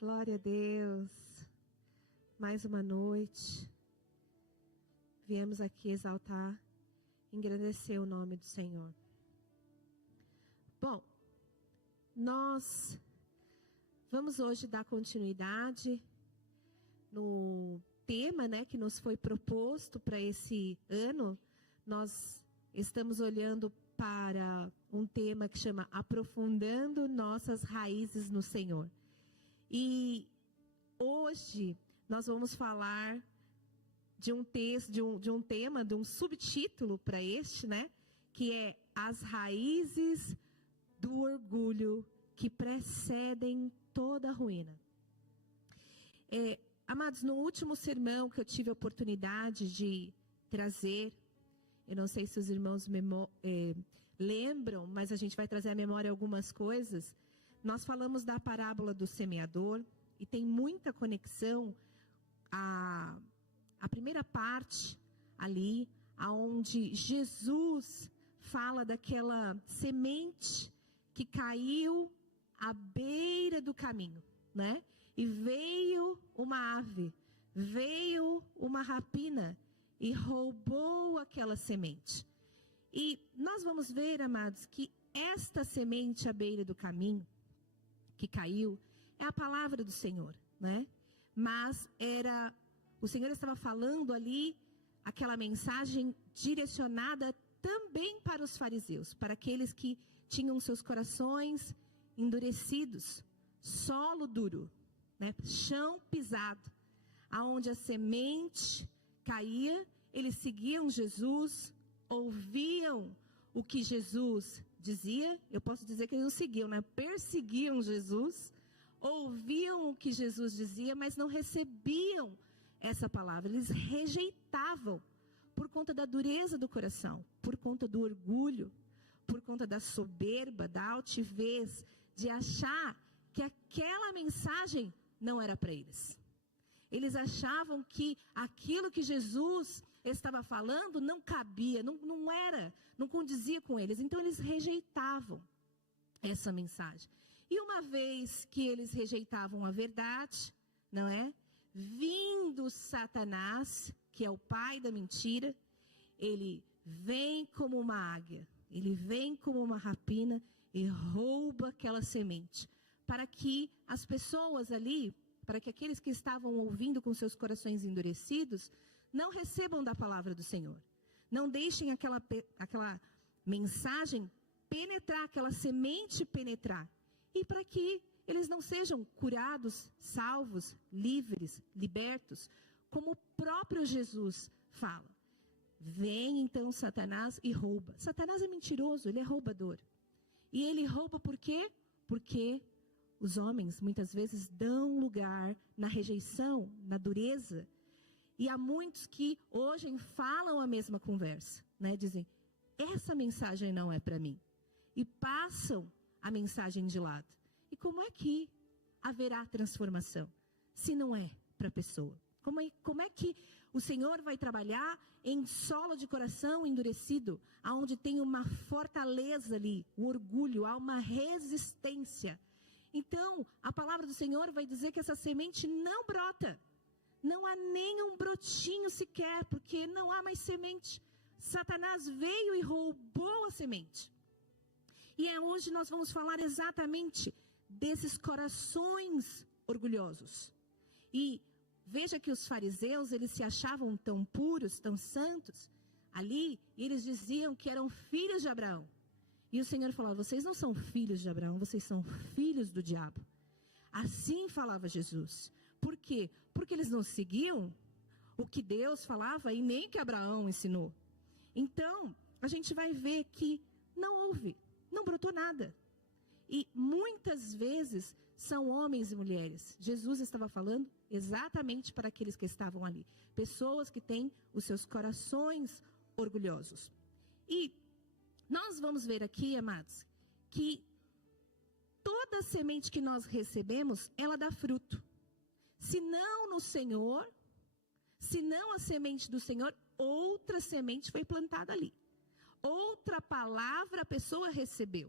Glória a Deus. Mais uma noite. Viemos aqui exaltar, engrandecer o nome do Senhor. Bom, nós vamos hoje dar continuidade no tema, que nos foi proposto para esse ano. Nós estamos olhando para um tema que chama Aprofundando Nossas Raízes no Senhor. E hoje nós vamos falar de um texto, de um tema, de um subtítulo para este, que é As Raízes do Orgulho que Precedem Toda a Ruína. Amados, no último sermão que eu tive a oportunidade de trazer, eu não sei se os irmãos lembram, mas a gente vai trazer à memória algumas coisas. Nós falamos da parábola do semeador e tem muita conexão a primeira parte ali, aonde Jesus fala daquela semente que caiu à beira do caminho, E veio uma ave, veio uma rapina e roubou aquela semente. E nós vamos ver, amados, que esta semente à beira do caminho, que caiu, é a palavra do Senhor, Mas o Senhor estava falando ali aquela mensagem direcionada também para os fariseus, para aqueles que tinham seus corações endurecidos, solo duro, chão pisado, aonde a semente caía. Eles seguiam Jesus, ouviam o que Jesus dizia. Eu posso dizer que eles não seguiam, perseguiam Jesus, ouviam o que Jesus dizia, mas não recebiam essa palavra. Eles rejeitavam por conta da dureza do coração, por conta do orgulho, por conta da soberba, da altivez, de achar que aquela mensagem não era para eles. Eles achavam que aquilo que Jesus estava falando não cabia, não era, não condizia com eles. Então eles rejeitavam essa mensagem. E uma vez que eles rejeitavam a verdade, vindo Satanás, que é o pai da mentira, ele vem como uma águia, ele vem como uma rapina e rouba aquela semente, para que as pessoas ali, para que aqueles que estavam ouvindo com seus corações endurecidos, não recebam da palavra do Senhor. Não deixem aquela mensagem penetrar, aquela semente penetrar. E para que eles não sejam curados, salvos, livres, libertos, como o próprio Jesus fala. Vem então Satanás e rouba. Satanás é mentiroso, ele é roubador. E ele rouba por quê? Porque os homens muitas vezes dão lugar na rejeição, na dureza. E há muitos que hoje falam a mesma conversa, Dizem, essa mensagem não é para mim. E passam a mensagem de lado. E como é que haverá transformação se não é para a pessoa? Como é que o Senhor vai trabalhar em solo de coração endurecido, aonde tem uma fortaleza ali, o orgulho, há uma resistência? Então, a palavra do Senhor vai dizer que essa semente não brota. Não há nem um brotinho sequer, porque não há mais semente. Satanás veio e roubou a semente. E hoje nós vamos falar exatamente desses corações orgulhosos. E veja que os fariseus, eles se achavam tão puros, tão santos ali, e eles diziam que eram filhos de Abraão. E o Senhor falava, vocês não são filhos de Abraão, vocês são filhos do diabo. Assim falava Jesus. Por quê? Porque eles não seguiam o que Deus falava e nem que Abraão ensinou. Então, a gente vai ver que não brotou nada. E muitas vezes são homens e mulheres. Jesus estava falando exatamente para aqueles que estavam ali. Pessoas que têm os seus corações orgulhosos. E nós vamos ver aqui, amados, que toda semente que nós recebemos, ela dá fruto. Se não no Senhor, se não a semente do Senhor, outra semente foi plantada ali. Outra palavra a pessoa recebeu.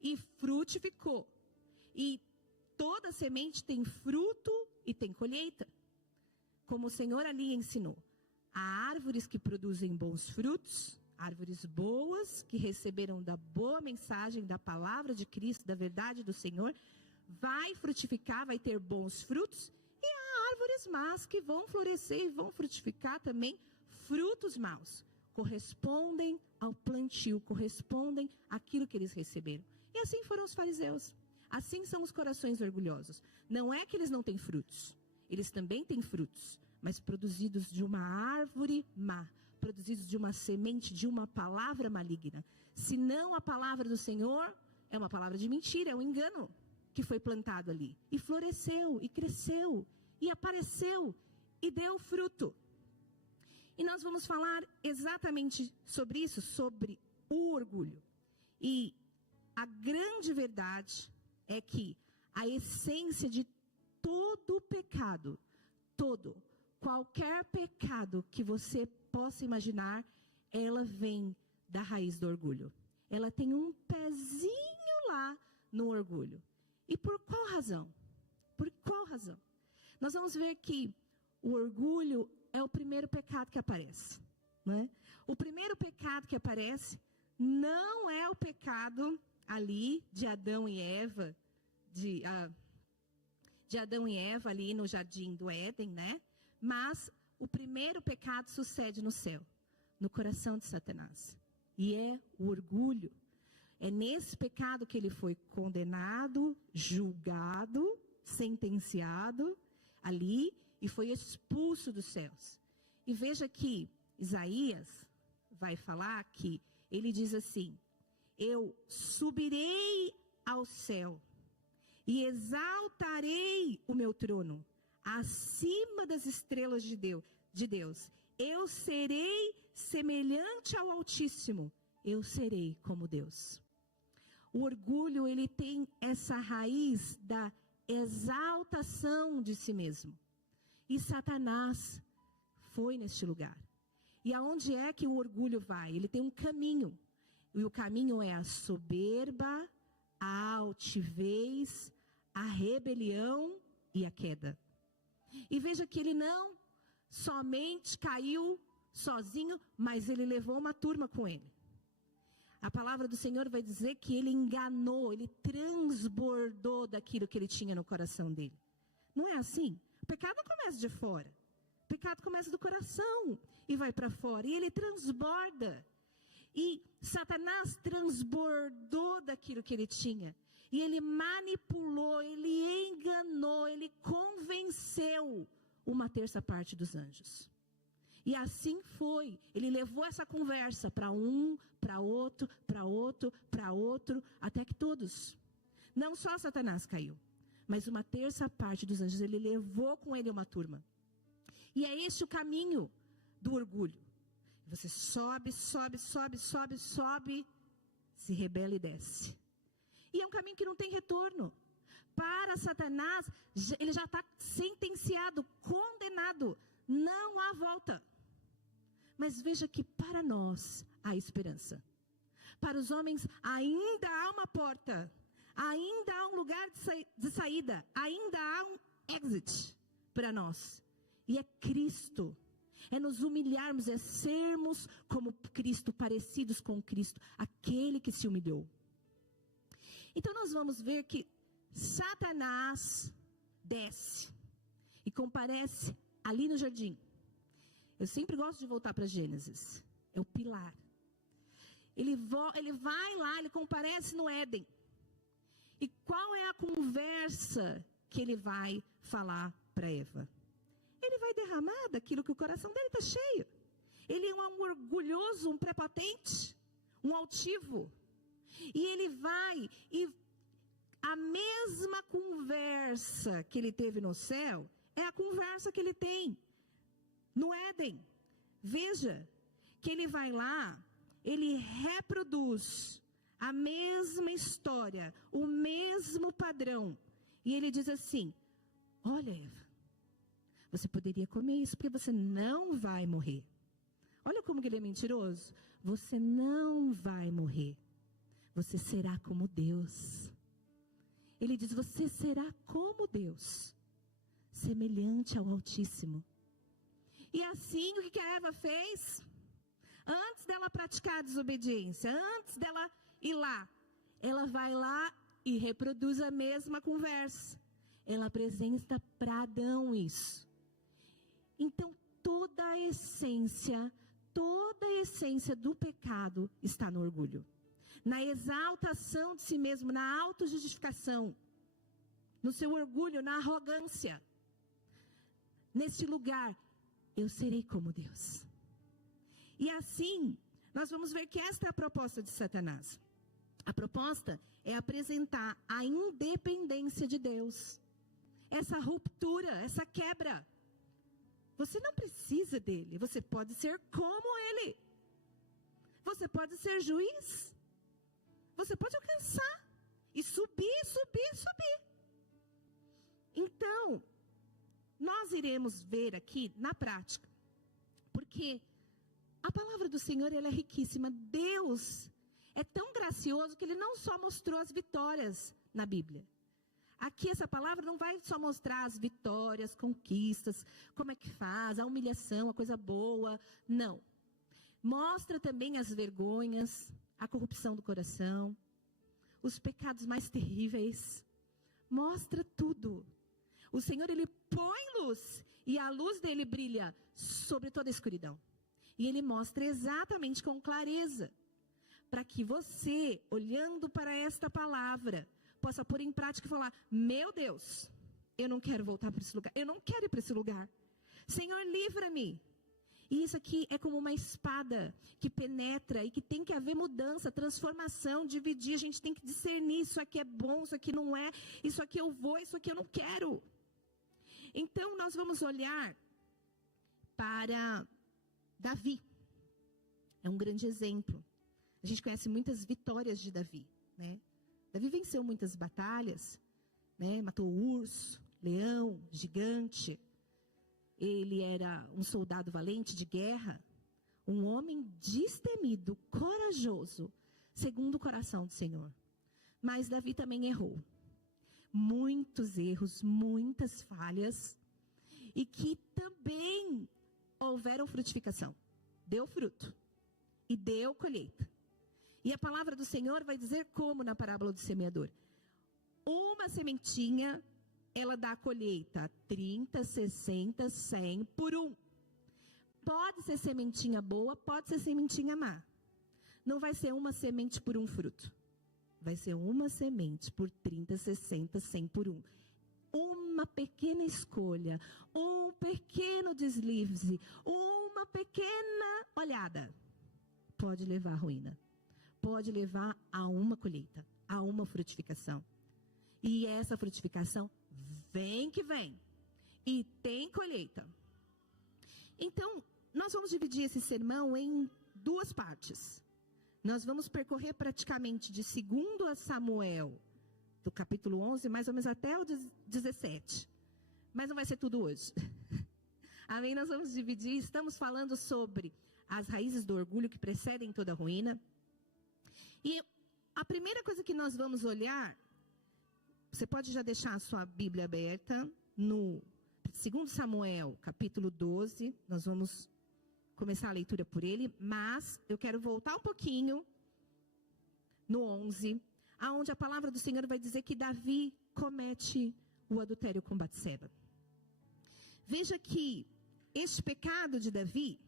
E frutificou. E toda toda semente tem fruto e tem colheita. Como o Senhor ali ensinou. Há árvores que produzem bons frutos, árvores boas, que receberam da boa mensagem, da palavra de Cristo, da verdade do Senhor, vai frutificar, vai ter bons frutos, e há árvores más que vão florescer e vão frutificar também frutos maus. Correspondem ao plantio, correspondem àquilo que eles receberam. E assim foram os fariseus. Assim são os corações orgulhosos. Não é que eles não têm frutos. Eles também têm frutos, mas produzidos de uma árvore má, produzidos de uma semente, de uma palavra maligna. Se não a palavra do Senhor, é uma palavra de mentira, é um engano que foi plantado ali. E floresceu, e cresceu, e apareceu, e deu fruto. E nós vamos falar exatamente sobre isso, sobre o orgulho. E a grande verdade é que a essência de todo pecado, qualquer pecado que você possa imaginar, ela vem da raiz do orgulho. Ela tem um pezinho lá no orgulho. E por qual razão? Por qual razão? Nós vamos ver que o orgulho é o primeiro pecado que aparece, né? O primeiro pecado que aparece não é o pecado ali de Adão e Eva, de Adão e Eva ali no jardim do Éden, né? Mas o primeiro pecado sucede no céu, no coração de Satanás. E é o orgulho. É nesse pecado que ele foi condenado, julgado, sentenciado ali e foi expulso dos céus. E veja que Isaías vai falar que ele diz assim: eu subirei ao céu e exaltarei o meu trono acima das estrelas de Deus. Eu serei semelhante ao Altíssimo. Eu serei como Deus. O orgulho, ele tem essa raiz da exaltação de si mesmo. E Satanás foi neste lugar. E aonde é que o orgulho vai? Ele tem um caminho. E o caminho é a soberba, a altivez, a rebelião e a queda. E veja que ele não somente caiu sozinho, mas ele levou uma turma com ele. A palavra do Senhor vai dizer que ele enganou, ele transbordou daquilo que ele tinha no coração dele. Não é assim? O pecado não começa de fora. O pecado começa do coração e vai para fora. E ele transborda. E Satanás transbordou daquilo que ele tinha. E ele manipulou, ele enganou, ele convenceu uma terça parte dos anjos. E assim foi. Ele levou essa conversa para um, para outro, para outro, para outro, até que todos. Não só Satanás caiu, mas uma terça parte dos anjos. Ele levou com ele uma turma. E é este o caminho do orgulho. Você sobe, sobe, sobe, sobe, sobe, se rebela e desce. E é um caminho que não tem retorno. Para Satanás, ele já está sentenciado, condenado. Não há volta. Mas veja que para nós há esperança. Para os homens ainda há uma porta. Ainda há um lugar de saída. Ainda há um exit para nós. E é Cristo. É nos humilharmos, é sermos como Cristo, parecidos com Cristo. Aquele que se humilhou. Então nós vamos ver que Satanás desce e comparece ali no jardim. Eu sempre gosto de voltar para Gênesis. É o pilar. Ele vai lá, ele comparece no Éden. E qual é a conversa que ele vai falar para Eva? Ele vai derramar daquilo que o coração dele está cheio. Ele é um orgulhoso, um prepotente, um altivo. E ele vai, e a mesma conversa que ele teve no céu, é a conversa que ele tem no Éden. Veja que ele vai lá, ele reproduz a mesma história, o mesmo padrão. E ele diz assim: olha, Eva, você poderia comer isso porque você não vai morrer. Olha como que ele é mentiroso. Você não vai morrer. Você será como Deus. Ele diz: você será como Deus, semelhante ao Altíssimo. E assim, o que a Eva fez? Antes dela praticar a desobediência, antes dela ir lá, ela vai lá e reproduz a mesma conversa. Ela apresenta para Adão isso. Então, toda a essência do pecado está no orgulho. Na exaltação de si mesmo, na autojustificação, no seu orgulho, na arrogância. Neste lugar, eu serei como Deus. E assim, nós vamos ver que esta é a proposta de Satanás. A proposta é apresentar a independência de Deus. Essa ruptura, essa quebra. Você não precisa dele, você pode ser como ele. Você pode ser juiz. Você pode alcançar e subir. Então, nós iremos ver aqui na prática, porque a palavra do Senhor, ela é riquíssima. Deus é tão gracioso que ele não só mostrou as vitórias na Bíblia. Aqui essa palavra não vai só mostrar as vitórias, conquistas, como é que faz, a humilhação, a coisa boa. Não. Mostra também as vergonhas, a corrupção do coração, os pecados mais terríveis. Mostra tudo. O Senhor, ele põe luz e a luz dele brilha sobre toda a escuridão. E ele mostra exatamente com clareza, para que você, olhando para esta palavra, possa pôr em prática e falar: meu Deus, eu não quero voltar para esse lugar, eu não quero ir para esse lugar. Senhor, livra-me. E isso aqui é como uma espada que penetra e que tem que haver mudança, transformação, dividir. A gente tem que discernir: isso aqui é bom, isso aqui não é, isso aqui eu vou, isso aqui eu não quero. Então, nós vamos olhar para Davi. É um grande exemplo. A gente conhece muitas vitórias de Davi, né? Davi venceu muitas batalhas, né? Matou urso, leão, gigante. Ele era um soldado valente de guerra, um homem destemido, corajoso, segundo o coração do Senhor. Mas Davi também errou. Muitos erros, muitas falhas, e que também houveram frutificação. Deu fruto e deu colheita. E a palavra do Senhor vai dizer como na parábola do semeador. Uma sementinha, ela dá a colheita 30, 60, 100 por um. Pode ser sementinha boa, pode ser sementinha má. Não vai ser uma semente por um fruto. Vai ser uma semente por 30, 60, 100 por um. Uma pequena escolha, um pequeno deslize, uma pequena olhada, pode levar à ruína. Pode levar a uma colheita, a uma frutificação. E essa frutificação vem que vem. E tem colheita. Então, nós vamos dividir esse sermão em duas partes. Nós vamos percorrer praticamente de 2 Samuel, do capítulo 11, mais ou menos até o 17. Mas não vai ser tudo hoje. Amém? Nós vamos dividir, estamos falando sobre as raízes do orgulho que precedem toda a ruína. E a primeira coisa que nós vamos olhar, você pode já deixar a sua Bíblia aberta, no 2 Samuel, capítulo 12, nós vamos começar a leitura por ele, mas eu quero voltar um pouquinho no 11, aonde a palavra do Senhor vai dizer que Davi comete o adultério com Batseba. Veja que este pecado de Davi,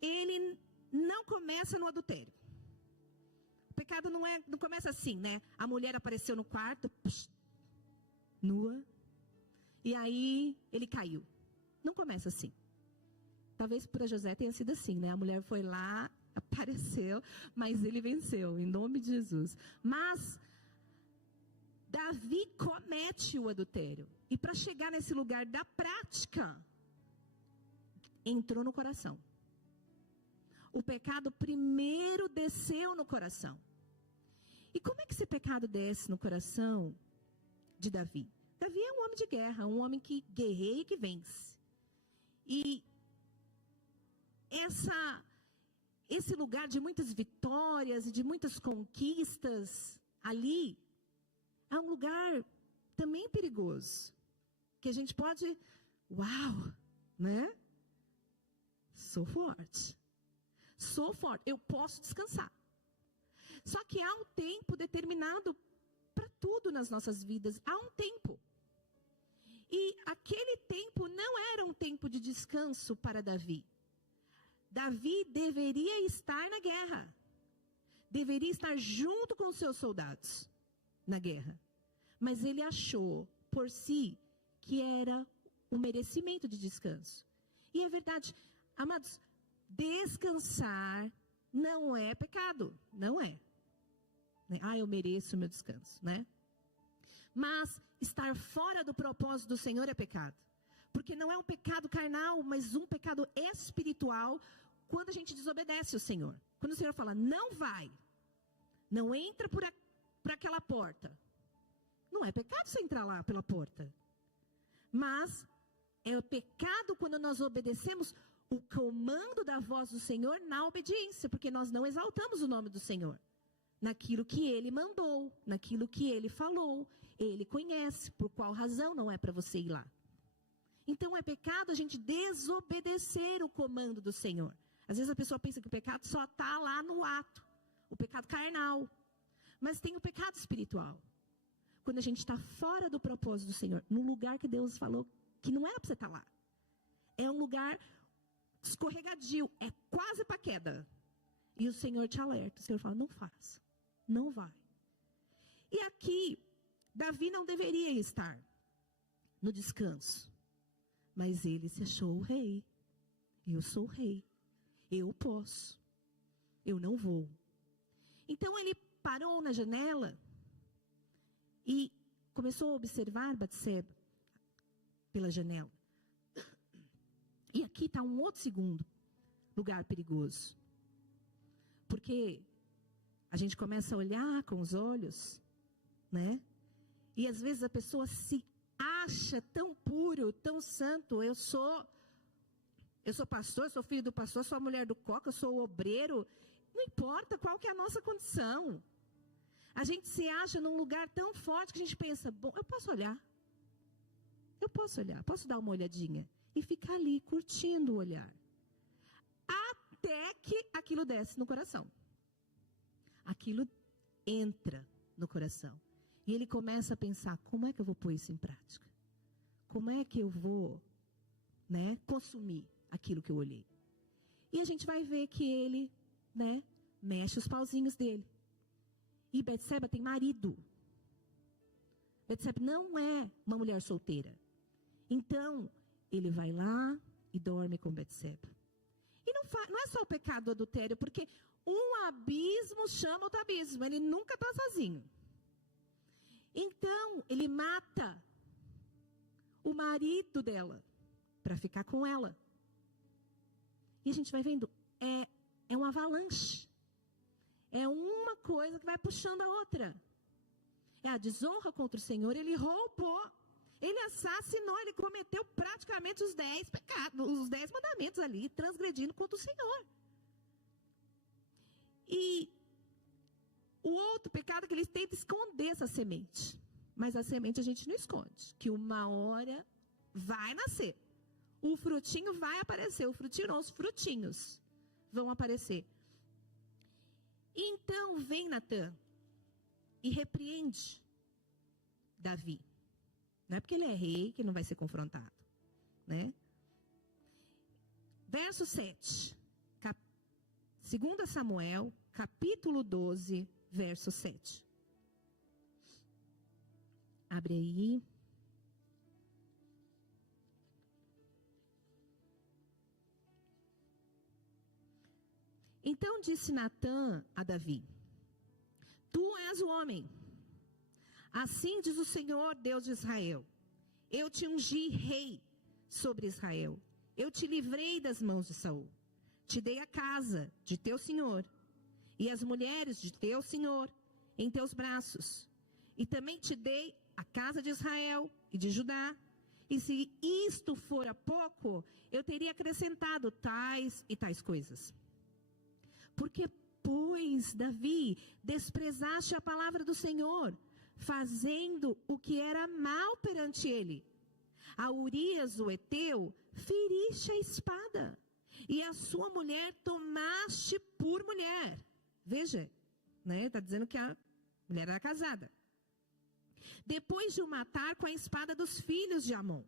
ele não começa no adultério. O pecado não começa assim, né? A mulher apareceu no quarto, nua, e aí ele caiu. Não começa assim. Talvez para José tenha sido assim, né? A mulher foi lá, apareceu, mas ele venceu, em nome de Jesus. Mas Davi comete o adultério. E para chegar nesse lugar da prática, entrou no coração. O pecado primeiro desceu no coração. E como é que esse pecado desce no coração de Davi? Davi é um homem de guerra, um homem que guerreia e que vence. E esse lugar de muitas vitórias e de muitas conquistas ali é um lugar também perigoso. Que a gente pode, uau, né? Sou forte. Sou forte, eu posso descansar. Só que há um tempo determinado para tudo nas nossas vidas. Há um tempo. E aquele tempo não era um tempo de descanso para Davi. Davi deveria estar na guerra. Deveria estar junto com os seus soldados na guerra. Mas ele achou por si que era o merecimento de descanso. E é verdade, amados, descansar não é pecado, não é. Eu mereço o meu descanso, né? Mas estar fora do propósito do Senhor é pecado. Porque não é um pecado carnal, mas um pecado espiritual quando a gente desobedece o Senhor. Quando o Senhor fala, não vai, não entra por aquela porta. Não é pecado você entrar lá pela porta. Mas é o pecado quando nós obedecemos o comando da voz do Senhor na obediência, porque nós não exaltamos o nome do Senhor. Naquilo que Ele mandou, naquilo que Ele falou, Ele conhece, por qual razão não é para você ir lá. Então é pecado a gente desobedecer o comando do Senhor. Às vezes a pessoa pensa que o pecado só está lá no ato, o pecado carnal. Mas tem o pecado espiritual. Quando a gente está fora do propósito do Senhor, num lugar que Deus falou que não era para você estar lá. É um lugar escorregadio, é quase para queda. E o Senhor te alerta, o Senhor fala, não faça, não vai. E aqui, Davi não deveria estar no descanso. Mas ele se achou o rei. Eu sou o rei. Eu posso. Eu não vou. Então ele parou na janela e começou a observar Batseba pela janela. E aqui está um outro segundo lugar perigoso. Porque a gente começa a olhar com os olhos, né? E às vezes a pessoa se acha tão puro, tão santo. Eu sou pastor, sou filho do pastor, sou a mulher do coca, eu sou o obreiro. Não importa qual que é a nossa condição. A gente se acha num lugar tão forte que a gente pensa, bom, eu posso olhar, posso dar uma olhadinha. E ficar ali curtindo o olhar. Até que aquilo desce no coração. Aquilo entra no coração. E ele começa a pensar, como é que eu vou pôr isso em prática? Como é que eu vou, consumir aquilo que eu olhei? E a gente vai ver que ele, mexe os pauzinhos dele. E Batseba tem marido. Batseba não é uma mulher solteira. Então, ele vai lá e dorme com Batseba. E não é só o pecado do adultério, porque um abismo chama outro abismo. Ele nunca está sozinho. Então, ele mata o marido dela para ficar com ela. E a gente vai vendo, é uma avalanche. É uma coisa que vai puxando a outra. É a desonra contra o Senhor. Ele roubou, ele assassinou, ele cometeu praticamente os 10 pecados, os 10 mandamentos ali, transgredindo contra o Senhor. E o outro pecado é que ele tenta esconder essa semente. Mas a semente a gente não esconde. Que uma hora vai nascer. O frutinho vai aparecer. O frutinho não, os frutinhos vão aparecer. Então vem Natã e repreende Davi. Não é porque ele é rei que não vai ser confrontado. Verso 7. 2 Samuel, capítulo 12, verso 7. Abre aí. Então disse Natã a Davi: Tu és o homem. Assim diz o Senhor, Deus de Israel: Eu te ungi rei sobre Israel. Eu te livrei das mãos de Saul. Te dei a casa de teu senhor e as mulheres de teu senhor em teus braços. E também te dei a casa de Israel e de Judá. E se isto fora pouco, eu teria acrescentado tais e tais coisas. Porque, pois, Davi, desprezaste a palavra do Senhor, fazendo o que era mal perante ele. A Urias, o heteu, feriste a espada, e a sua mulher tomaste por mulher. Veja, né? Está dizendo que a mulher era casada. Depois de o matar com a espada dos filhos de Amon.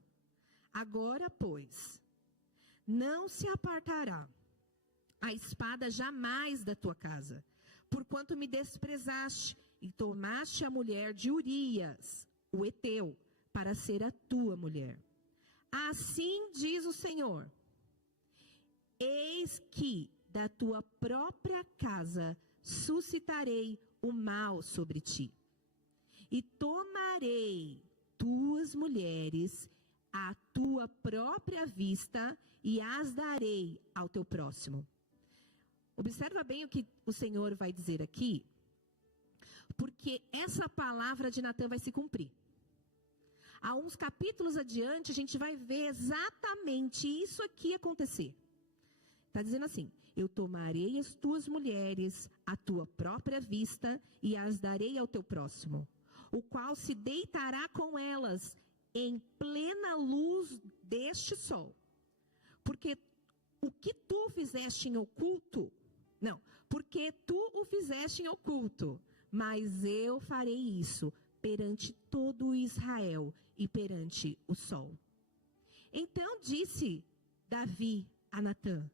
Agora, pois, não se apartará a espada jamais da tua casa, porquanto me desprezaste e tomaste a mulher de Urias, o heteu, para ser a tua mulher. Assim diz o Senhor: eis que da tua própria casa suscitarei o mal sobre ti, e tomarei tuas mulheres à tua própria vista e as darei ao teu próximo. Observa bem o que o Senhor vai dizer aqui, porque essa palavra de Natã vai se cumprir. Há uns capítulos adiante, a gente vai ver exatamente isso aqui acontecer. Está dizendo assim: eu tomarei as tuas mulheres à tua própria vista e as darei ao teu próximo, o qual se deitará com elas em plena luz deste sol. Porque o que tu fizeste em oculto, porque tu o fizeste em oculto, mas eu farei isso perante todo Israel e perante o sol. Então disse Davi a Natã: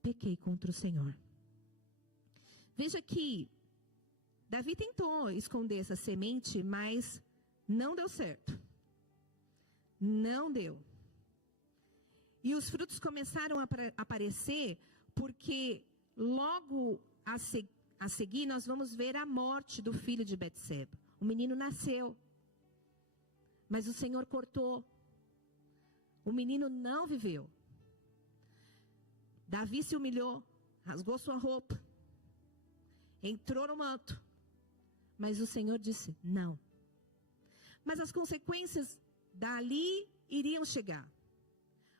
pequei contra o Senhor. Veja que Davi tentou esconder essa semente, mas não deu certo. Não deu. E os frutos começaram a aparecer, porque logo a seguir nós vamos ver a morte do filho de Betseba. O menino nasceu, mas o Senhor cortou. O menino não viveu. Davi se humilhou, rasgou sua roupa, entrou no manto, mas o Senhor disse não. Mas as consequências dali iriam chegar,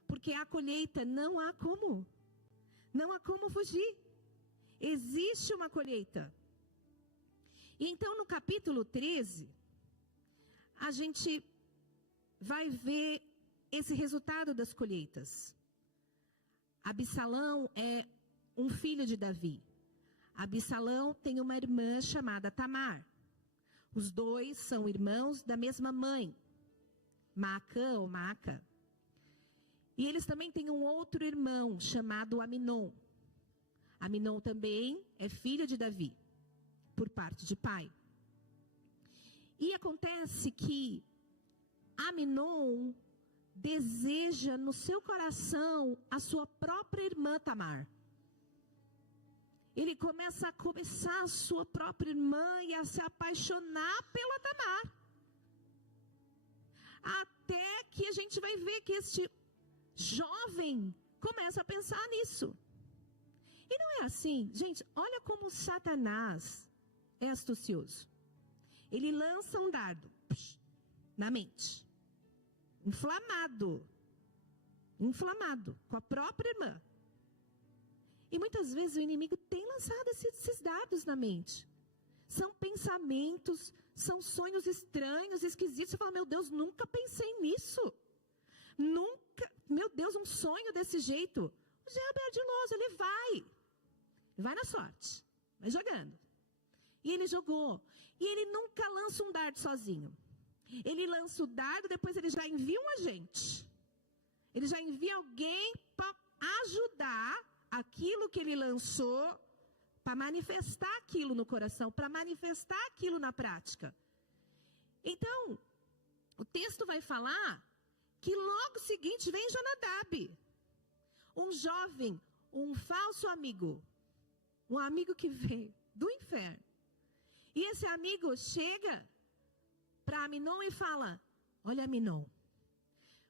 porque a colheita não há como fugir. Existe uma colheita. E então no capítulo 13, a gente vai ver esse resultado das colheitas. Absalão é um filho de Davi. Absalão tem uma irmã chamada Tamar. Os dois são irmãos da mesma mãe, Maacã ou Maaca. E eles também têm um outro irmão chamado Aminon. Aminon também é filho de Davi, por parte de pai. E acontece que Aminon deseja no seu coração a sua própria irmã Tamar. Ele começa a sua própria irmã e a se apaixonar pela Tamar. Até que a gente vai ver que este jovem começa a pensar nisso. E não é assim, gente, olha como Satanás é astucioso. Ele lança um dardo na mente, inflamado, com a própria irmã. E muitas vezes o inimigo tem lançado esses dardos na mente. São pensamentos, são sonhos estranhos, esquisitos. Você fala: meu Deus, nunca pensei nisso. Nunca, meu Deus, um sonho desse jeito. O diabo é ardiloso, ele vai na sorte, vai jogando. E ele jogou. E ele nunca lança um dardo sozinho. Ele lança o dardo, depois ele já envia um agente. Ele já envia alguém para ajudar aquilo que ele lançou, para manifestar aquilo no coração, para manifestar aquilo na prática. Então, o texto vai falar que logo seguinte vem Jonadab, um jovem, um falso amigo, um amigo que veio do inferno. E esse amigo chega para Aminon e fala: olha, Aminon,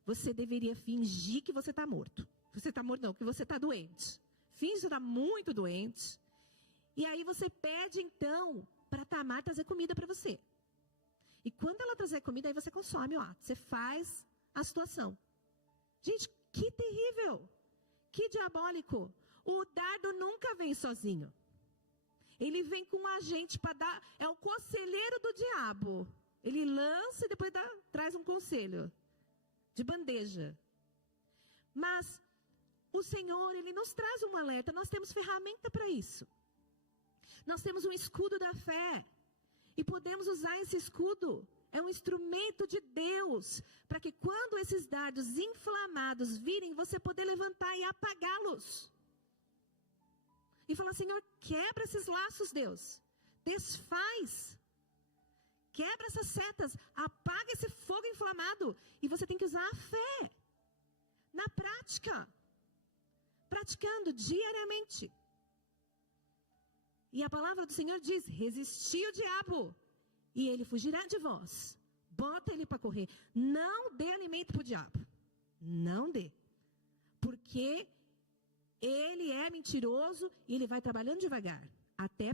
você deveria fingir que você está morto. Você está morto não, que você está doente. Finge que está muito doente. E aí você pede então para Tamar trazer comida para você. E quando ela trazer comida, aí você consome o ato. Você faz a situação. Gente, que terrível. Que diabólico. O dardo nunca vem sozinho. Ele vem com um agente para dar. É o conselheiro do diabo. Ele lança e depois traz um conselho. De bandeja. Mas o Senhor, Ele nos traz um alerta. Nós temos ferramenta para isso. Nós temos um escudo da fé. E podemos usar esse escudo. É um instrumento de Deus. Para que quando esses dardos inflamados virem, você poder levantar e apagá-los. E falar, Senhor, quebra esses laços, Deus. Desfaz. Quebra essas setas. Apaga esse fogo inflamado. E você tem que usar a fé. Na prática. Praticando diariamente. E a palavra do Senhor diz, resisti o diabo. E ele fugirá de vós. Bota ele para correr. Não dê alimento para o diabo. Não dê. Porque ele é mentiroso e ele vai trabalhando devagar. Até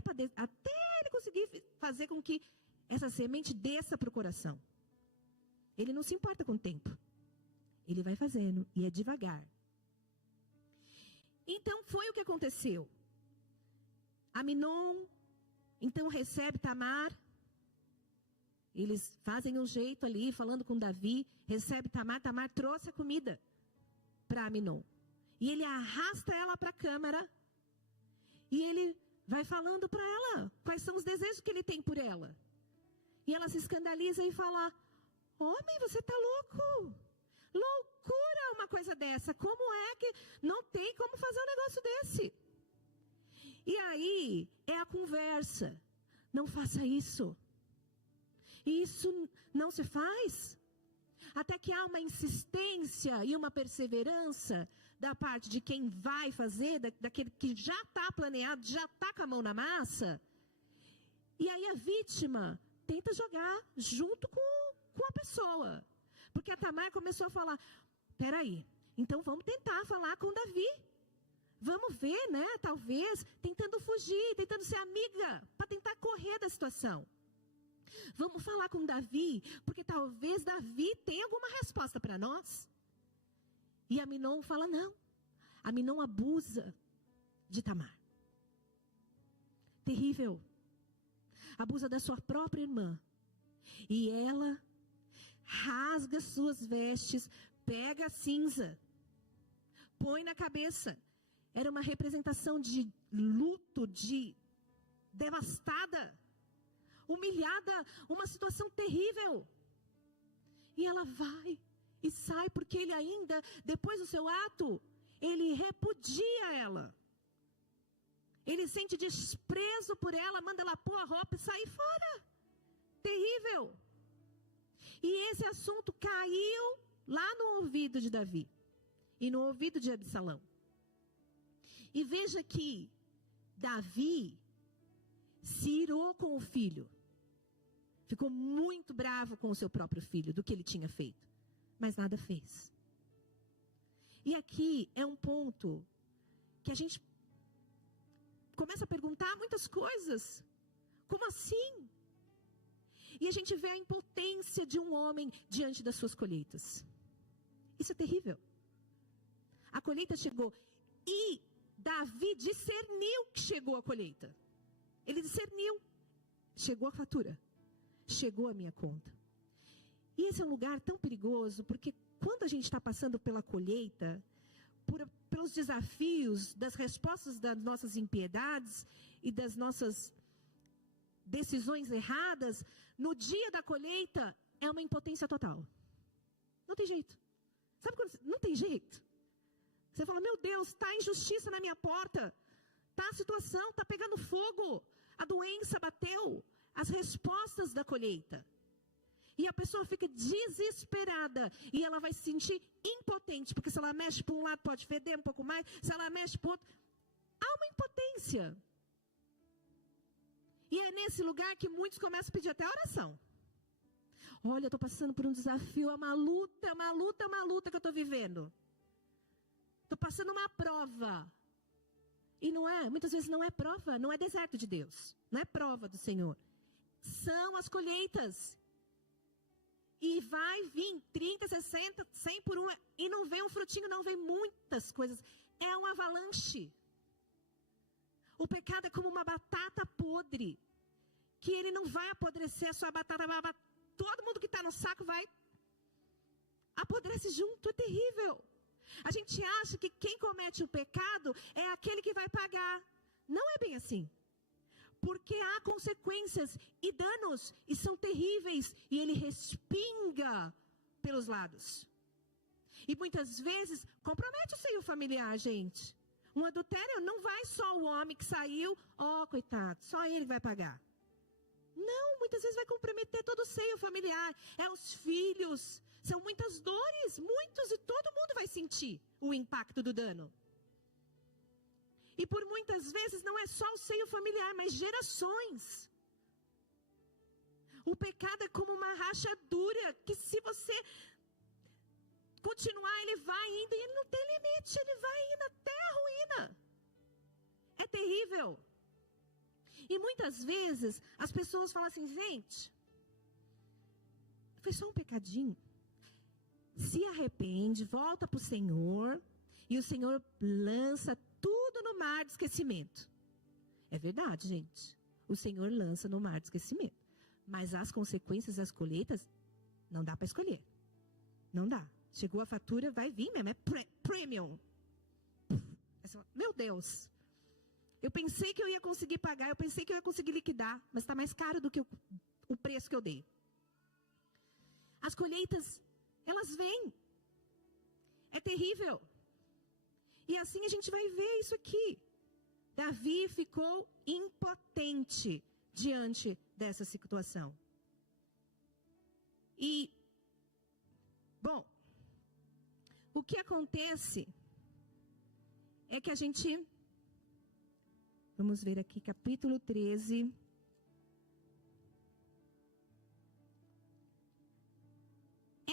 ele conseguir fazer com que essa semente desça para o coração. Ele não se importa com o tempo. Ele vai fazendo e é devagar. Então foi o que aconteceu. Aminon, então recebe Tamar. Eles fazem um jeito ali, falando com Davi. Recebe Tamar. Tamar trouxe a comida para Aminon. E ele arrasta ela para a câmara. E ele vai falando para ela quais são os desejos que ele tem por ela. E ela se escandaliza e fala, homem, você está louco. Loucura uma coisa dessa. Como é que não tem como fazer um negócio desse? E aí é a conversa. Não faça isso. Isso não se faz. Até que há uma insistência e uma perseverança da parte de quem vai fazer, daquele que já está planeado, já está com a mão na massa. E aí a vítima tenta jogar junto com a pessoa. Porque a Tamar começou a falar, peraí, então vamos tentar falar com Davi. Vamos ver, né, talvez, tentando fugir, tentando ser amiga, para tentar correr da situação. Vamos falar com Davi, porque talvez Davi tenha alguma resposta para nós. E Aminon fala, não. Aminon abusa de Tamar. Terrível. Abusa da sua própria irmã. E ela rasga suas vestes, pega a cinza, põe na cabeça. Era uma representação de luto, de devastada, humilhada, uma situação terrível. E ela vai e sai, porque ele ainda, depois do seu ato, ele repudia ela. Ele sente desprezo por ela, manda ela pôr a roupa e sair fora. Terrível. E esse assunto caiu lá no ouvido de Davi e no ouvido de Absalão. E veja que Davi se irou com o filho. Ficou muito bravo com o seu próprio filho, do que ele tinha feito. Mas nada fez. E aqui é um ponto que a gente começa a perguntar muitas coisas. Como assim? E a gente vê a impotência de um homem diante das suas colheitas. Isso é terrível. A colheita chegou e Davi discerniu que chegou a colheita. Ele discerniu. Chegou a fatura. Chegou a minha conta. E esse é um lugar tão perigoso, porque quando a gente está passando pela colheita, pelos desafios, das respostas das nossas impiedades e das nossas decisões erradas, no dia da colheita é uma impotência total. Não tem jeito. Sabe quando não tem jeito? Você fala, meu Deus, está a injustiça na minha porta. Está a situação, está pegando fogo. A doença bateu. As respostas da colheita. E a pessoa fica desesperada. E ela vai se sentir impotente. Porque se ela mexe para um lado pode feder um pouco mais. Se ela mexe para o outro. Há uma impotência. E é nesse lugar que muitos começam a pedir até oração. Olha, eu estou passando por um desafio. É uma luta que eu estou vivendo. Estou passando uma prova. E não é, muitas vezes não é prova, não é deserto de Deus. Não é prova do Senhor. São as colheitas. E vai vir 30, 60, 100 por 1. E não vem um frutinho, não vem muitas coisas. É um avalanche. O pecado é como uma batata podre. Que ele não vai apodrecer, a sua batata vai todo mundo que está no saco vai apodrece junto, é terrível. A gente acha que quem comete o pecado é aquele que vai pagar. Não é bem assim. Porque há consequências e danos, e são terríveis, e ele respinga pelos lados. E muitas vezes compromete o seio familiar, gente. Um adultério não vai só o homem que saiu, coitado, só ele vai pagar. Não, muitas vezes vai comprometer todo o seio familiar, é os filhos. São muitas dores, e todo mundo vai sentir o impacto do dano. E por muitas vezes não é só o seio familiar, mas gerações. O pecado é como uma rachadura, que se você continuar, ele vai indo e ele não tem limite, ele vai indo até a ruína. É terrível. E muitas vezes as pessoas falam assim, gente, foi só um pecadinho. Se arrepende, volta para o Senhor, e o Senhor lança tudo no mar de esquecimento. É verdade, gente. O Senhor lança no mar de esquecimento. Mas as consequências, as colheitas, não dá para escolher. Não dá. Chegou a fatura, vai vir mesmo, é premium. Meu Deus. Eu pensei que eu ia conseguir pagar, eu pensei que eu ia conseguir liquidar, mas está mais caro do que o preço que eu dei. As colheitas, elas vêm. É terrível. E assim a gente vai ver isso aqui. Davi ficou impotente diante dessa situação. E, bom, o que acontece é que a gente, vamos ver aqui, capítulo 13.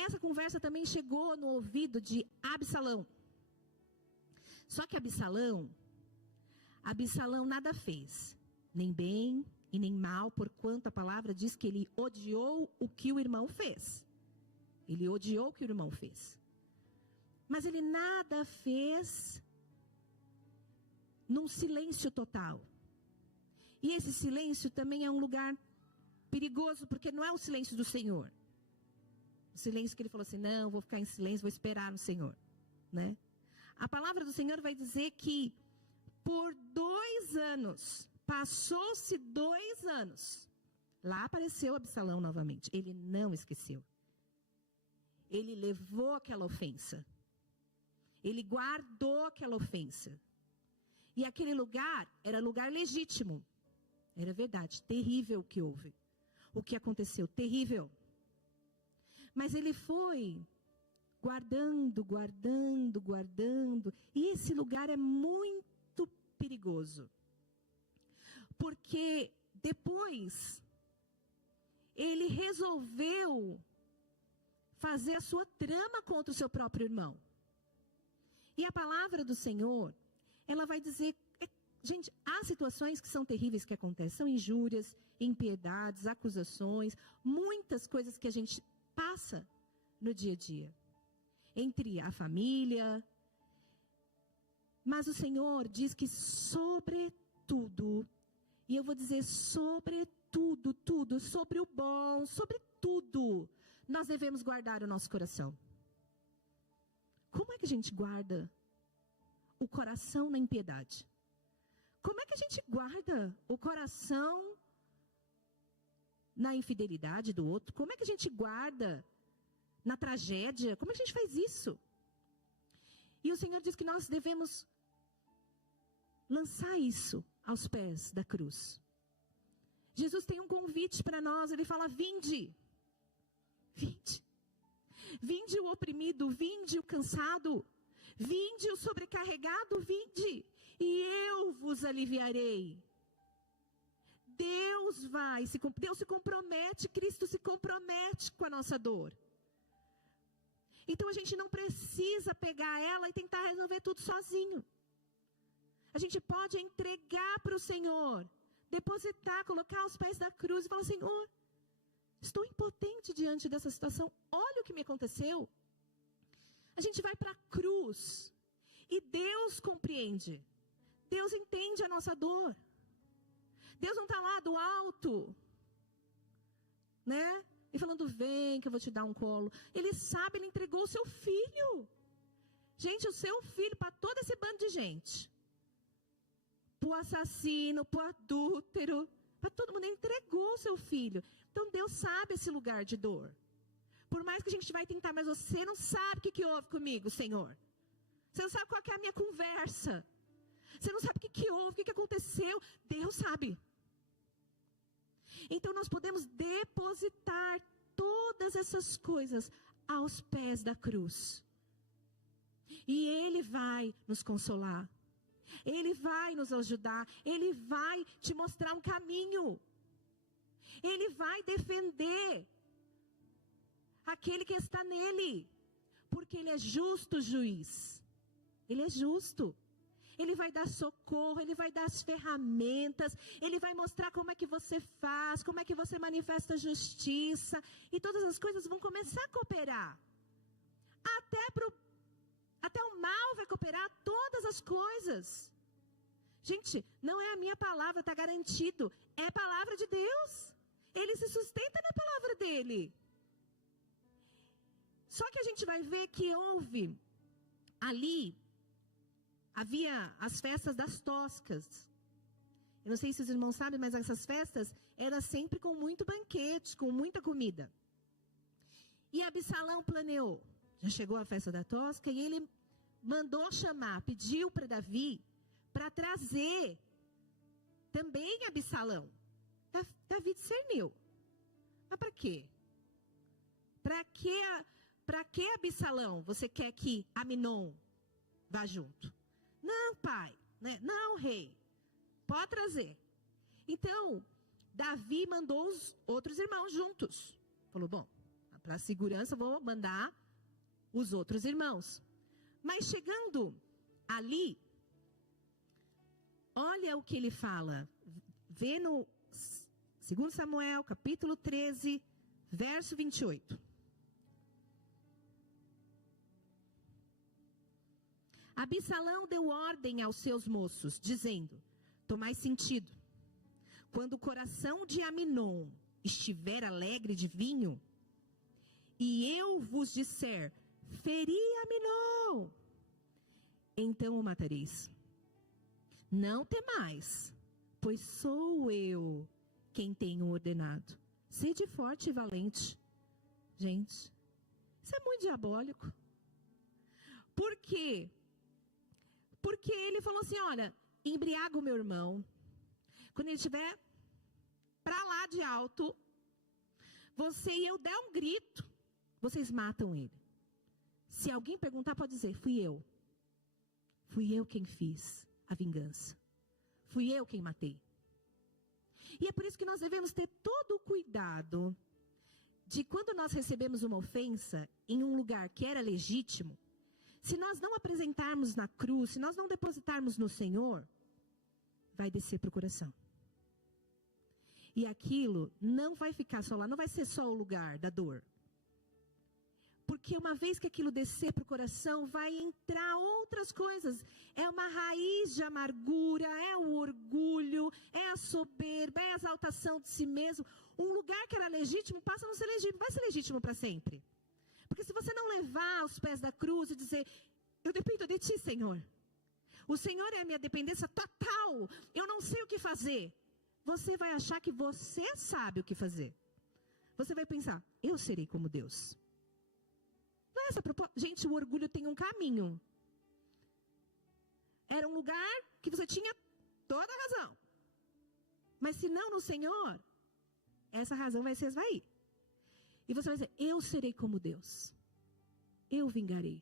Essa conversa também chegou no ouvido de Absalão. Só que Absalão nada fez, nem bem e nem mal, porquanto a palavra diz que ele odiou o que o irmão fez. Ele odiou o que o irmão fez. Mas ele nada fez num silêncio total. E esse silêncio também é um lugar perigoso, porque não é o silêncio do Senhor. O silêncio que ele falou assim, não, vou ficar em silêncio, vou esperar no Senhor, né? A palavra do Senhor vai dizer que por 2 anos, passou-se 2 anos, lá apareceu Absalão novamente. Ele não esqueceu. Ele levou aquela ofensa. Ele guardou aquela ofensa. E aquele lugar era lugar legítimo. Era verdade, terrível o que houve. O que aconteceu, terrível. Mas ele foi guardando. E esse lugar é muito perigoso. Porque depois, ele resolveu fazer a sua trama contra o seu próprio irmão. E a palavra do Senhor, ela vai dizer, gente, há situações que são terríveis que acontecem, são injúrias, impiedades, acusações, muitas coisas que a gente passa no dia a dia, entre a família. Mas o Senhor diz que sobretudo, e eu vou dizer sobretudo, sobre o bom, sobre tudo, nós devemos guardar o nosso coração. Como é que a gente guarda o coração na impiedade? Como é que a gente guarda o coração na infidelidade do outro? Como é que a gente guarda na tragédia? Como é que a gente faz isso? E o Senhor diz que nós devemos lançar isso aos pés da cruz. Jesus tem um convite para nós, ele fala, vinde. Vinde o oprimido, vinde o cansado, vinde o sobrecarregado, vinde, e eu vos aliviarei. Deus se compromete, Cristo se compromete com a nossa dor. Então a gente não precisa pegar ela e tentar resolver tudo sozinho. A gente pode entregar para o Senhor, depositar, colocar aos pés da cruz e falar, Senhor, estou impotente diante dessa situação, olha o que me aconteceu. A gente vai para a cruz e Deus compreende, Deus entende a nossa dor. Deus não está lá do alto, né? e falando, vem que eu vou te dar um colo. Ele sabe, ele entregou o seu filho. Gente, o seu filho para todo esse bando de gente. Para o assassino, para o adúltero, para todo mundo, ele entregou o seu filho. Então Deus sabe esse lugar de dor. Por mais que a gente vai tentar, mas você não sabe o que houve comigo, Senhor. Você não sabe qual que é a minha conversa. Você não sabe o que houve, o que aconteceu. Deus sabe. Então nós podemos depositar todas essas coisas aos pés da cruz. E Ele vai nos consolar. Ele vai nos ajudar. Ele vai te mostrar um caminho. Ele vai defender aquele que está nele. Porque Ele é justo juiz. Ele é justo. Ele vai dar socorro, Ele vai dar as ferramentas, Ele vai mostrar como é que você faz, como é que você manifesta a justiça. E todas as coisas vão começar a cooperar. Até o mal vai cooperar, todas as coisas. Gente, não é a minha palavra, está garantido. É a palavra de Deus. Ele se sustenta na palavra dEle. Só que a gente vai ver que houve ali... Havia as festas das toscas. Eu não sei se os irmãos sabem, mas essas festas eram sempre com muito banquete, com muita comida. E Absalão planeou. Já chegou a festa da tosca e ele mandou chamar, pediu para Davi para trazer também Absalão. Davi discerniu. Mas para quê? Para que Absalão você quer que Aminon vá junto? Não, pai, né? Não, rei, pode trazer. Então, Davi mandou os outros irmãos juntos. Falou, bom, para segurança vou mandar os outros irmãos. Mas chegando ali, olha o que ele fala. Vê no 2 Samuel, capítulo 13, verso 28. Absalão deu ordem aos seus moços, dizendo, tomai sentido, quando o coração de Aminon estiver alegre de vinho, e eu vos disser, feri Aminon, então o matareis. Não temais, pois sou eu quem tenho ordenado. Sede forte e valente. Gente, isso é muito diabólico. Por quê? Porque ele falou assim, olha, embriaga o meu irmão. Quando ele estiver para lá de alto, você e eu der um grito, vocês matam ele. Se alguém perguntar, pode dizer, fui eu. Fui eu quem fiz a vingança. Fui eu quem matei. E é por isso que nós devemos ter todo o cuidado de quando nós recebemos uma ofensa em um lugar que era legítimo, se nós não apresentarmos na cruz, se nós não depositarmos no Senhor, vai descer para o coração. E aquilo não vai ficar só lá, não vai ser só o lugar da dor. Porque uma vez que aquilo descer para o coração, vai entrar outras coisas. É uma raiz de amargura, é o orgulho, é a soberba, é a exaltação de si mesmo. Um lugar que era legítimo passa a não ser legítimo, vai ser legítimo para sempre. Porque se você não levar aos pés da cruz e dizer, eu dependo de ti, Senhor. O Senhor é a minha dependência total. Eu não sei o que fazer. Você vai achar que você sabe o que fazer. Você vai pensar, eu serei como Deus. Não é essa proposta. Gente, o orgulho tem um caminho. Era um lugar que você tinha toda a razão. Mas se não no Senhor, essa razão vai se esvair. E você vai dizer, eu serei como Deus. Eu vingarei.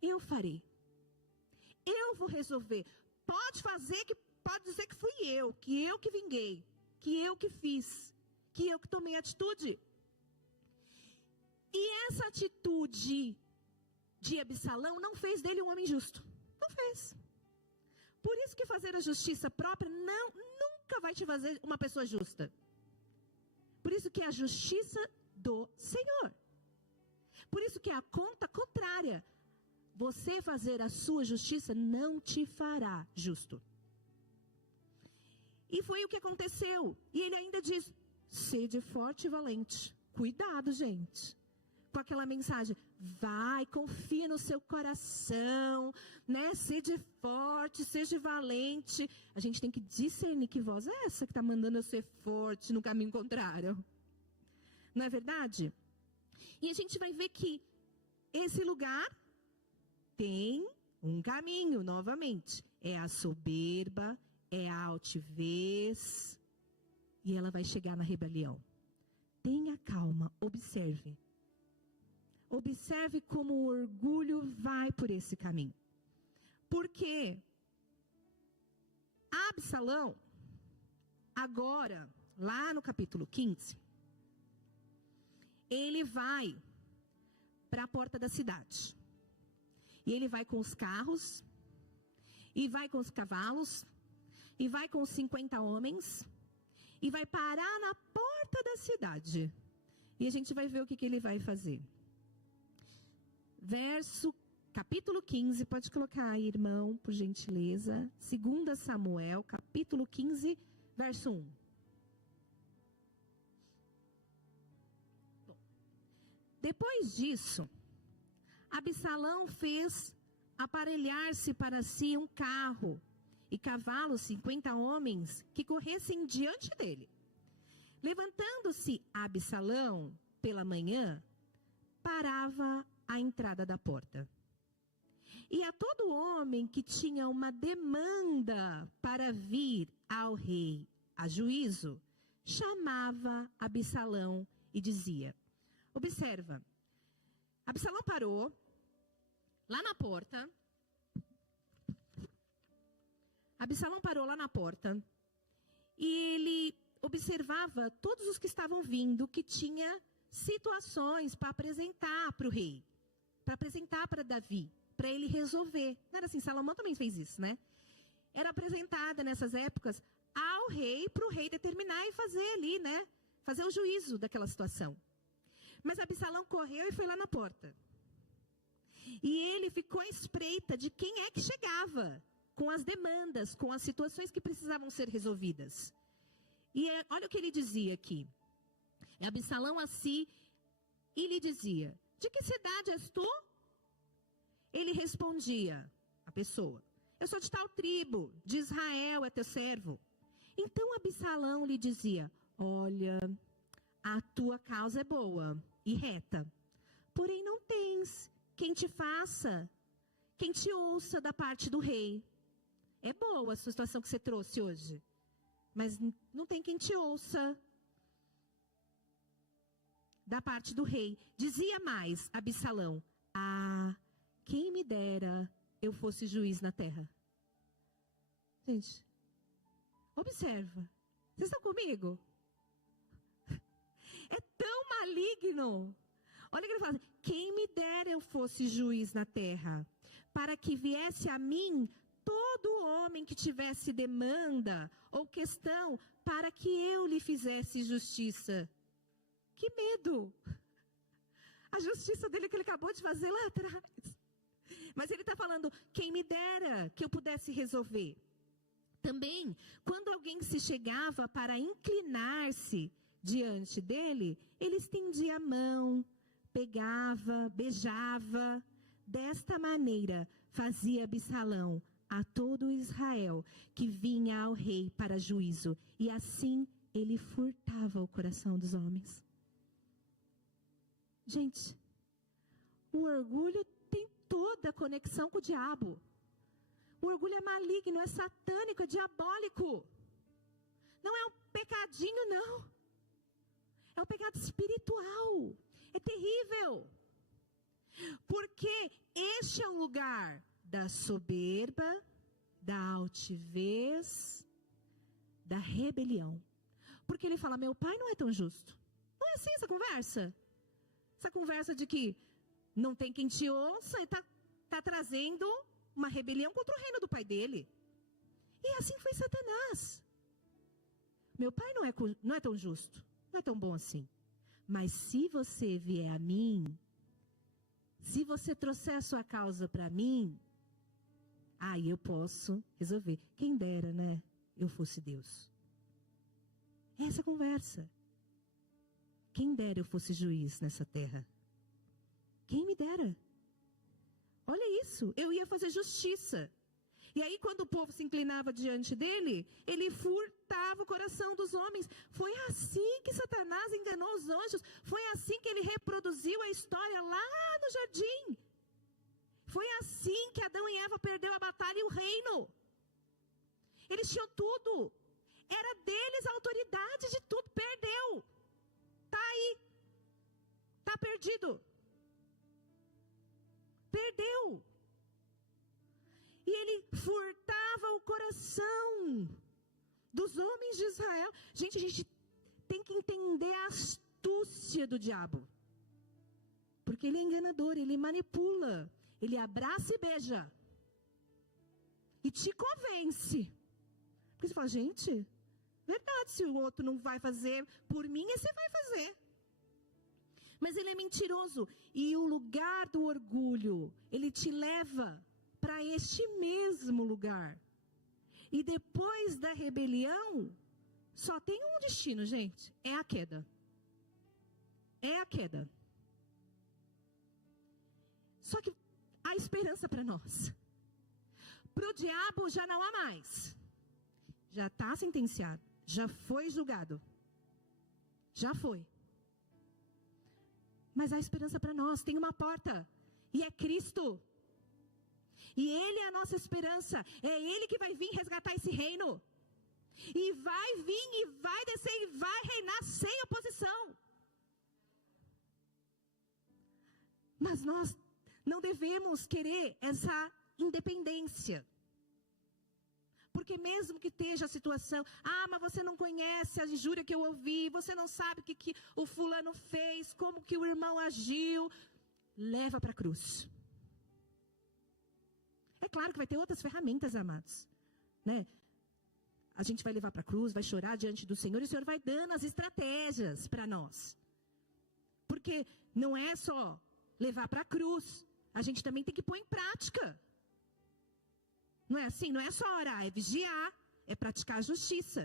Eu farei. Eu vou resolver. Pode dizer que fui eu que vinguei, que eu que fiz, que eu que tomei atitude. E essa atitude de Absalão não fez dele um homem justo. Não fez. Por isso que fazer a justiça própria nunca vai te fazer uma pessoa justa. Por isso que é a justiça do Senhor. Por isso que é a conta contrária. Você fazer a sua justiça não te fará justo. E foi o que aconteceu. E ele ainda diz, sede forte e valente. Cuidado, gente, com aquela mensagem, vai, confia no seu coração, né? Seja forte, seja valente. A gente tem que discernir que voz é essa que está mandando eu ser forte no caminho contrário. Não é verdade? E a gente vai ver que esse lugar tem um caminho, novamente. É a soberba, é a altivez, e ela vai chegar na rebelião. Tenha calma, observe. Observe como o orgulho vai por esse caminho. Porque Absalão, agora, lá no capítulo 15, ele vai para a porta da cidade. E ele vai com os carros, e vai com os cavalos, e vai com os 50 homens, e vai parar na porta da cidade. E a gente vai ver o que ele vai fazer. Capítulo 15, pode colocar aí, irmão, por gentileza. 2 Samuel, capítulo 15, verso 1. Bom, depois disso, Absalão fez aparelhar-se para si um carro e cavalos, 50 homens, que corressem diante dele. Levantando-se Absalão pela manhã, parava à entrada da porta. E a todo homem que tinha uma demanda para vir ao rei a juízo, chamava Absalão e dizia, observa, Absalão parou lá na porta. Absalão parou lá na porta e ele observava todos os que estavam vindo, que tinha situações para apresentar para o rei, para apresentar para Davi, para ele resolver. Não era assim, Salomão também fez isso, né? Era apresentada nessas épocas ao rei, para o rei determinar e fazer ali, né? Fazer o juízo daquela situação. Mas Absalão correu e foi lá na porta. E ele ficou à espreita de quem é que chegava, com as demandas, com as situações que precisavam ser resolvidas. E olha o que ele dizia aqui. Absalão assim, e lhe dizia, de que cidade és tu? Ele respondia, a pessoa, eu sou de tal tribo, de Israel é teu servo. Então Absalão lhe dizia, olha, a tua causa é boa e reta, porém não tens quem te faça, quem te ouça da parte do rei. É boa a situação que você trouxe hoje, mas não tem quem te ouça da parte do rei. Dizia mais Absalão, quem me dera eu fosse juiz na terra. Gente, observa, vocês estão comigo? É tão maligno. Olha o que ele fala, quem me dera eu fosse juiz na terra, para que viesse a mim todo homem que tivesse demanda ou questão, para que eu lhe fizesse justiça. Que medo! A justiça dele que ele acabou de fazer lá atrás. Mas ele está falando, quem me dera que eu pudesse resolver. Também, quando alguém se chegava para inclinar-se diante dele, ele estendia a mão, pegava, beijava. Desta maneira, fazia Absalão a todo Israel que vinha ao rei para juízo. E assim, ele furtava o coração dos homens. Gente, o orgulho tem toda a conexão com o diabo. O orgulho é maligno, é satânico, é diabólico. Não é um pecadinho, não. É um pecado espiritual. É terrível. Porque este é o lugar da soberba, da altivez, da rebelião. Porque ele fala, meu pai não é tão justo. Não é assim essa conversa? Essa conversa de que não tem quem te ouça e está trazendo uma rebelião contra o reino do pai dele. E assim foi Satanás. Meu pai não é tão justo, não é tão bom assim. Mas se você vier a mim, se você trouxer a sua causa para mim, aí eu posso resolver. Quem dera, né? Eu fosse Deus. Essa conversa. quem dera eu fosse juiz nessa terra. Quem me dera. Olha isso, eu ia fazer justiça. E aí, quando o povo se inclinava diante dele, ele furtava o coração dos homens. Foi assim que Satanás enganou os anjos. Foi assim que ele reproduziu a história lá no jardim. Foi assim que Adão e Eva perdeu a batalha e o reino. Eles tinham tudo. Era deles a autoridade de tudo. Perdeu. Está aí. Está perdido. Perdeu. E ele furtava o coração dos homens de Israel. Gente, a gente tem que entender a astúcia do diabo. Porque ele é enganador, ele manipula. Ele abraça e beija. E te convence. Porque você fala, gente, verdade, se o outro não vai fazer por mim, esse vai fazer. Mas ele é mentiroso. E o lugar do orgulho, ele te leva para este mesmo lugar. E depois da rebelião, só tem um destino, gente. É a queda. É a queda. Só que há esperança para nós. Para o diabo já não há mais. Já está sentenciado. Já foi julgado. Já foi. Mas há esperança para nós. Tem uma porta. E é Cristo. E Ele é a nossa esperança. É Ele que vai vir resgatar esse reino. E vai vir e vai descer e vai reinar sem oposição. Mas nós não devemos querer essa independência. Porque mesmo que esteja a situação, mas você não conhece a injúria que eu ouvi, você não sabe o que o fulano fez, como que o irmão agiu, leva para a cruz. É claro que vai ter outras ferramentas, amados, né? A gente vai levar para a cruz, vai chorar diante do Senhor, e o Senhor vai dando as estratégias para nós. Porque não é só levar para a cruz, a gente também tem que pôr em prática. Não é assim? Não é só orar, é vigiar, é praticar a justiça.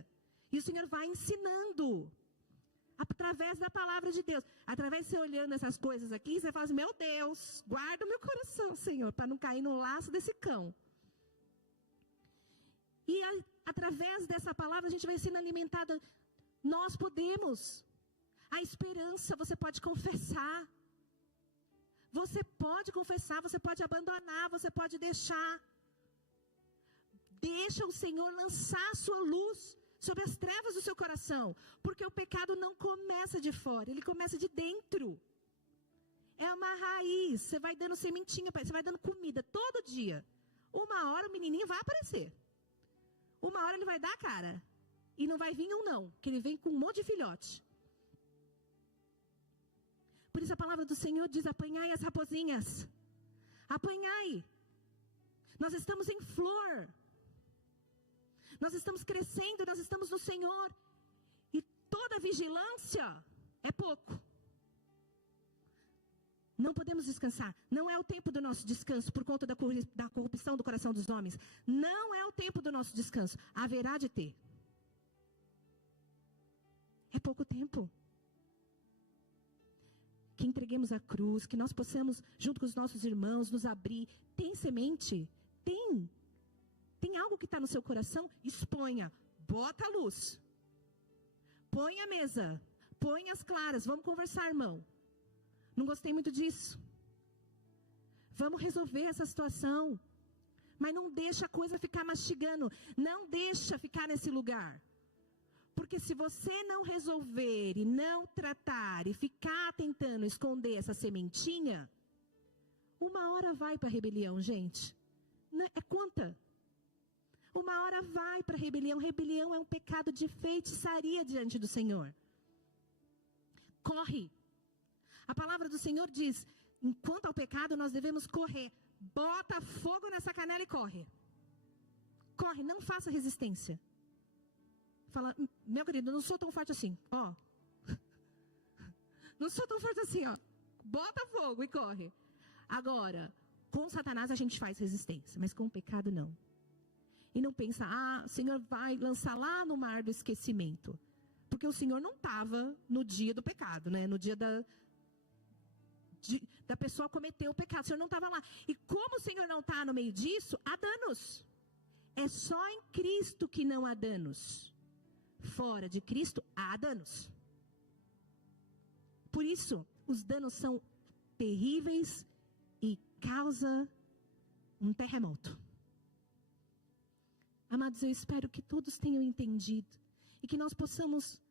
E o Senhor vai ensinando, através da palavra de Deus. Através de você olhando essas coisas aqui, você fala assim, meu Deus, guarda o meu coração, Senhor, para não cair no laço desse cão. E através dessa palavra a gente vai sendo alimentada. Nós podemos. A esperança, você pode confessar. Você pode confessar, você pode abandonar, você pode deixar. Deixa o Senhor lançar a sua luz sobre as trevas do seu coração. Porque o pecado não começa de fora, ele começa de dentro. É uma raiz, você vai dando sementinha, você vai dando comida todo dia. Uma hora o menininho vai aparecer. Uma hora ele vai dar a cara. E não vai vir um não, que ele vem com um monte de filhote. Por isso a palavra do Senhor diz, apanhai as raposinhas. Apanhai. Nós estamos em flor. Nós estamos crescendo, nós estamos no Senhor. E toda vigilância é pouco. Não podemos descansar. Não é o tempo do nosso descanso por conta da corrupção do coração dos homens. Não é o tempo do nosso descanso. Haverá de ter. É pouco tempo. Que entreguemos a cruz, que nós possamos, junto com os nossos irmãos, nos abrir. Tem semente? Tem. Tem algo que está no seu coração? Exponha. Bota a luz. Põe a mesa. Põe as claras. Vamos conversar, irmão. Não gostei muito disso. Vamos resolver essa situação. Mas não deixa a coisa ficar mastigando. Não deixa ficar nesse lugar. Porque se você não resolver e não tratar e ficar tentando esconder essa sementinha, uma hora vai para a rebelião, gente. É conta. Uma hora vai para a rebelião. Rebelião é um pecado de feitiçaria diante do Senhor. Corre. A palavra do Senhor diz, enquanto ao pecado nós devemos correr. Bota fogo nessa canela e corre. Corre, não faça resistência. Fala, meu querido, eu não sou tão forte assim, ó. Não sou tão forte assim, ó. Bota fogo e corre. Agora, com Satanás a gente faz resistência, mas com o pecado não. E não pensa, o Senhor vai lançar lá no mar do esquecimento. Porque porque o Senhor não estava no dia do pecado, né? No dia da pessoa cometer o pecado. O Senhor não estava lá. E como o Senhor não está no meio disso, há danos. É só em Cristo que não há danos. Fora de Cristo, há danos. Por isso, os danos são terríveis e causam um terremoto. Amados, eu espero que todos tenham entendido e que nós possamos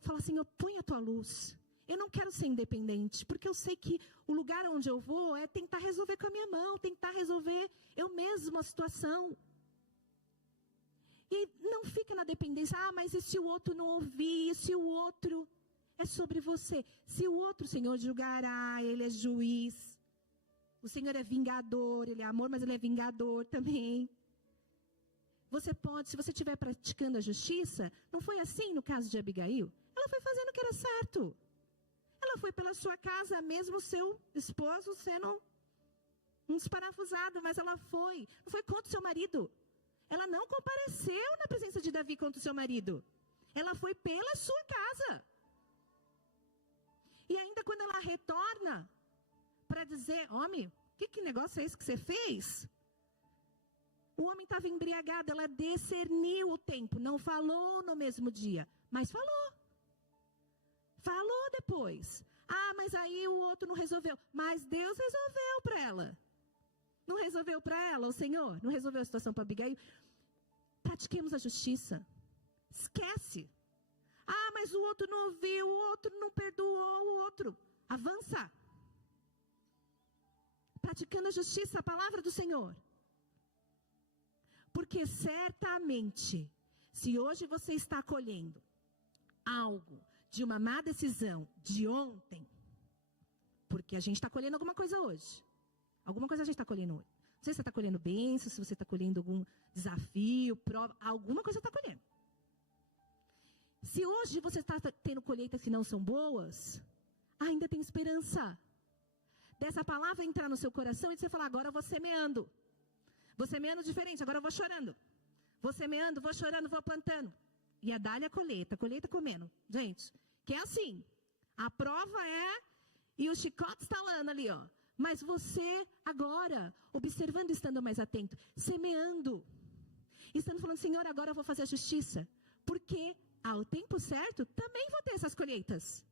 falar, Senhor, põe a tua luz. Eu não quero ser independente, porque eu sei que o lugar onde eu vou é tentar resolver com a minha mão, tentar resolver eu mesmo a situação. E não fica na dependência, mas e se o outro não ouvir, e se o outro... É sobre você. Se o outro, Senhor, julgará, ele é juiz. O Senhor é vingador, ele é amor, mas ele é vingador também. Você pode, se você estiver praticando a justiça, não foi assim no caso de Abigail? Ela foi fazendo o que era certo. Ela foi pela sua casa, mesmo seu esposo sendo um desparafusado, mas ela foi. Não foi contra o seu marido. Ela não compareceu na presença de Davi contra o seu marido. Ela foi pela sua casa. E ainda quando ela retorna para dizer, homem, que negócio é esse que você fez? O homem estava embriagado, ela discerniu o tempo, não falou no mesmo dia, mas falou. Falou depois. Mas aí o outro não resolveu. Mas Deus resolveu para ela. Não resolveu para ela, o Senhor? Não resolveu a situação para Abigail? Pratiquemos a justiça. Esquece. Mas o outro não ouviu, o outro não perdoou o outro. Avança. Praticando a justiça, a palavra do Senhor. Porque certamente, se hoje você está colhendo algo de uma má decisão de ontem, porque a gente está colhendo alguma coisa hoje. Alguma coisa a gente está colhendo hoje. Não sei se você está colhendo bênçãos, se você está colhendo algum desafio, prova, alguma coisa está colhendo. Se hoje você está tendo colheitas que não são boas, ainda tem esperança. Dessa palavra entrar no seu coração e você falar, agora eu vou semeando. Vou semeando diferente, agora eu vou chorando. Vou semeando, vou chorando, vou plantando. E a dália colheita comendo. Gente, que é assim. A prova é, e o chicote estalando ali, ó. Mas você agora, observando e estando mais atento, semeando. Estando falando, Senhor, agora eu vou fazer a justiça. Porque ao tempo certo, também vou ter essas colheitas.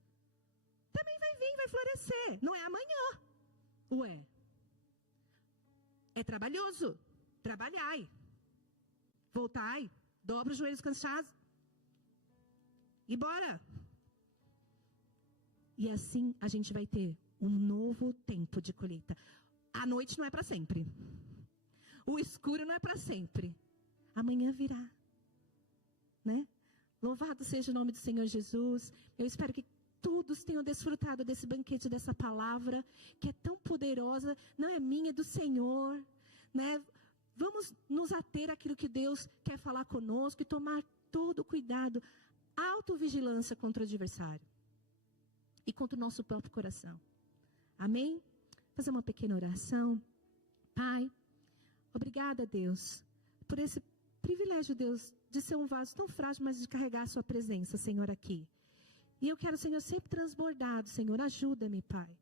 Também vai vir, vai florescer. Não é amanhã. Ué. É trabalhoso. Trabalhai. Voltai. Dobra os joelhos cansados. E bora. E assim a gente vai ter um novo tempo de colheita. A noite não é para sempre. O escuro não é para sempre. Amanhã virá. Né? Louvado seja o nome do Senhor Jesus. Eu espero que todos tenham desfrutado desse banquete, dessa palavra, que é tão poderosa. Não é minha, é do Senhor. Né? Vamos nos ater àquilo que Deus quer falar conosco e tomar todo o cuidado. Autovigilância contra o adversário. E contra o nosso próprio coração. Amém? Fazer uma pequena oração. Pai, obrigada, Deus, por esse privilégio, Deus, de ser um vaso tão frágil, mas de carregar a sua presença, Senhor, aqui. E eu quero, Senhor, sempre transbordado, Senhor. Ajuda-me, Pai.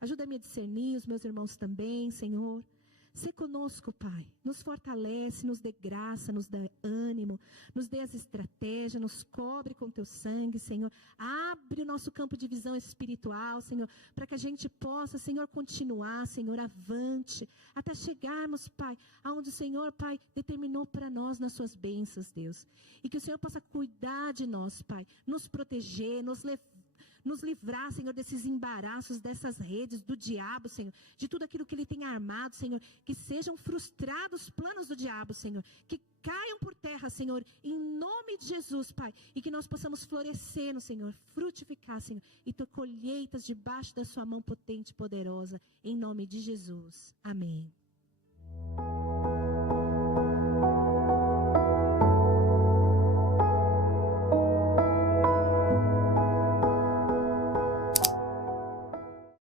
Ajuda-me a discernir, os meus irmãos também, Senhor. Sê conosco, Pai. Nos fortalece, nos dê graça, nos dê ânimo, nos dê as estratégias, nos cobre com teu sangue, Senhor. Abre o nosso campo de visão espiritual, Senhor, para que a gente possa, Senhor, continuar, Senhor, avante, até chegarmos, Pai, aonde o Senhor, Pai, determinou para nós nas suas bênçãos, Deus. E que o Senhor possa cuidar de nós, Pai, nos proteger, nos livrar, Senhor, desses embaraços, dessas redes do diabo, Senhor, de tudo aquilo que ele tem armado, Senhor, que sejam frustrados os planos do diabo, Senhor, que caiam por terra, Senhor, em nome de Jesus, Pai, e que nós possamos florescer no Senhor, frutificar, Senhor, e ter colheitas debaixo da sua mão potente e poderosa, em nome de Jesus. Amém.